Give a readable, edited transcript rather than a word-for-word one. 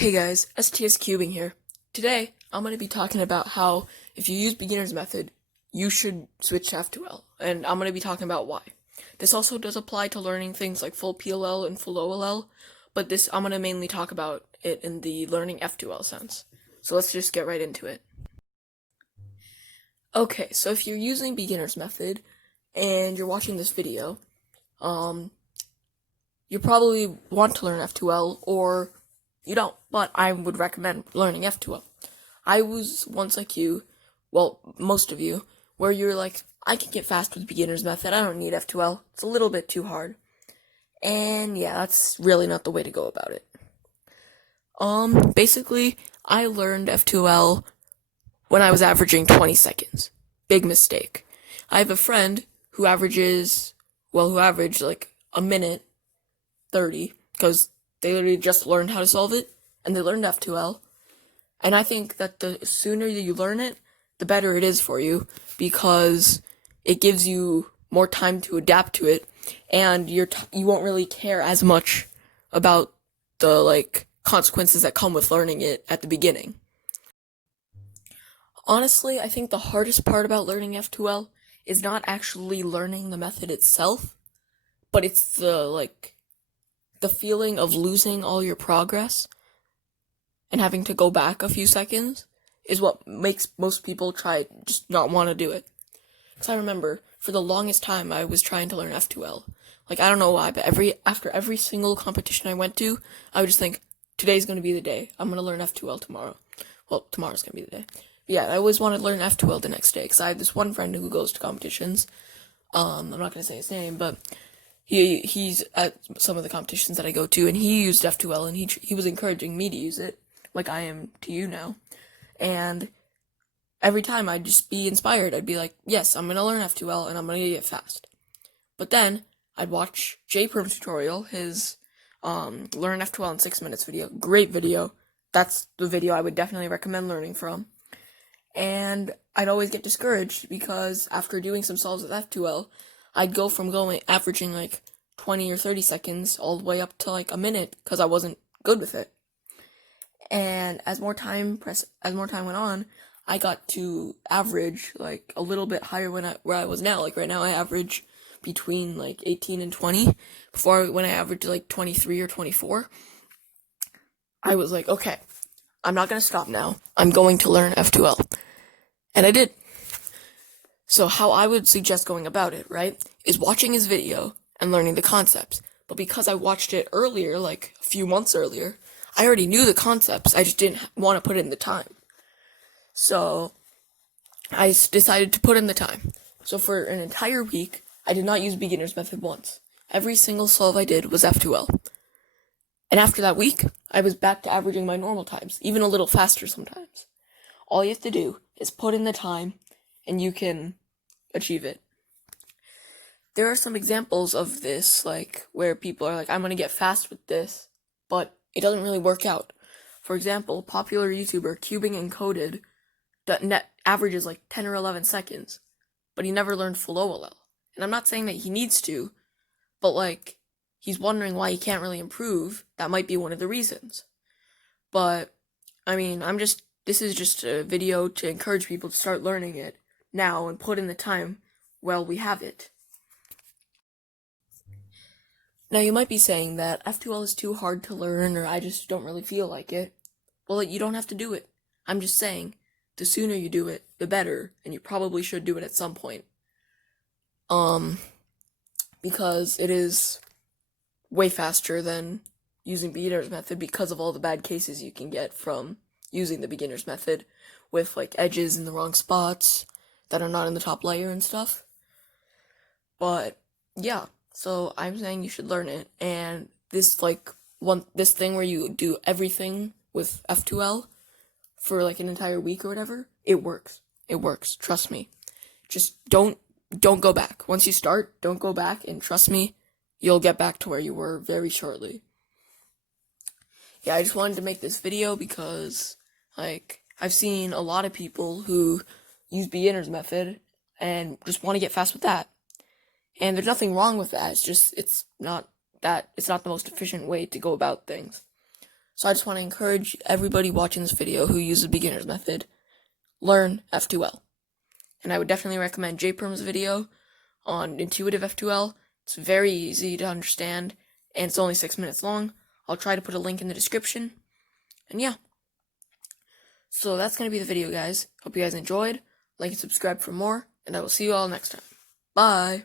Hey guys, STS Cubing here. Today, I'm going to be talking about how if you use beginner's method, you should switch to F2L, and I'm going to be talking about why. This also does apply to learning things like full PLL and full OLL, but I'm going to mainly talk about it in the learning F2L sense. So let's just get right into it. Okay, so if you're using beginner's method and you're watching this video, you probably want to learn F2L or you don't, but I would recommend learning F2L. I was once like you, well, most of you, where you're like, I can get fast with beginner's method, I don't need F2L, it's a little bit too hard. And yeah, that's really not the way to go about it. Basically, I learned F2L when I was averaging 20 seconds. Big mistake. I have a friend who averaged like a minute 30, because they literally just learned how to solve it, and they learned F2L. And I think that the sooner you learn it, the better it is for you, because it gives you more time to adapt to it, and you won't really care as much about the consequences that come with learning it at the beginning. Honestly, I think the hardest part about learning F2L is not actually learning the method itself, but it's the feeling of losing all your progress and having to go back a few seconds is what makes most people just not want to do it. Because I remember, for the longest time, I was trying to learn F2L. I don't know why, but after every single competition I went to, I would just think, today's going to be the day. I'm going to learn F2L tomorrow. Well, tomorrow's going to be the day. But yeah, I always wanted to learn F2L the next day, because I have this one friend who goes to competitions. I'm not going to say his name, but he's at some of the competitions that I go to, and he used F2L, and he was encouraging me to use it, like I am to you now. And every time I'd just be inspired. I'd be like, yes, I'm gonna learn F2L, and I'm gonna get fast. But then I'd watch JPerm's tutorial, his learn F2L in 6 minutes video. Great video. That's the video I would definitely recommend learning from. And I'd always get discouraged, because after doing some solves with F2L, I'd go from averaging 20 or 30 seconds all the way up to a minute, because I wasn't good with it. And as more time went on, I got to average a little bit higher where I was now. Right now I average between 18 and 20. When I averaged 23 or 24, I was like, okay, I'm not gonna stop now. I'm going to learn F2L. And I did. So how I would suggest going about it, right, is watching his video and learning the concepts. But because I watched it earlier, a few months earlier, I already knew the concepts, I just didn't want to put in the time. So I decided to put in the time. So for an entire week, I did not use beginner's method once. Every single solve I did was F2L. And after that week, I was back to averaging my normal times, even a little faster sometimes. All you have to do is put in the time, and you can achieve it. There are some examples of this, where people are I'm gonna get fast with this, but it doesn't really work out. For example, popular YouTuber Cubing Encoded net averages 10 or 11 seconds, but he never learned full OLL. And I'm not saying that he needs to, but he's wondering why he can't really improve. That might be one of the reasons. But I mean, this is just a video to encourage people to start learning it now and put in the time while we have it. Now you might be saying that F2L is too hard to learn, or I just don't really feel like it. Well, you don't have to do it. I'm just saying, the sooner you do it, the better, and you probably should do it at some point. Because it is way faster than using beginner's method, because of all the bad cases you can get from using the beginner's method with edges in the wrong spots that are not in the top layer and stuff. But yeah, so I'm saying you should learn it, and this thing where you do everything with F2L for an entire week or whatever, it works. It works. Trust me. Just don't go back. Once you start, don't go back, and trust me, you'll get back to where you were very shortly. Yeah, I just wanted to make this video because I've seen a lot of people who use beginner's method and just want to get fast with that. And there's nothing wrong with that. It's not the most efficient way to go about things. So I just want to encourage everybody watching this video who uses beginner's method, learn F2L. And I would definitely recommend JPerm's video on intuitive F2L. It's very easy to understand, and it's only 6 minutes long. I'll try to put a link in the description. And yeah. So that's going to be the video, guys. Hope you guys enjoyed. Like and subscribe for more, and I will see you all next time. Bye!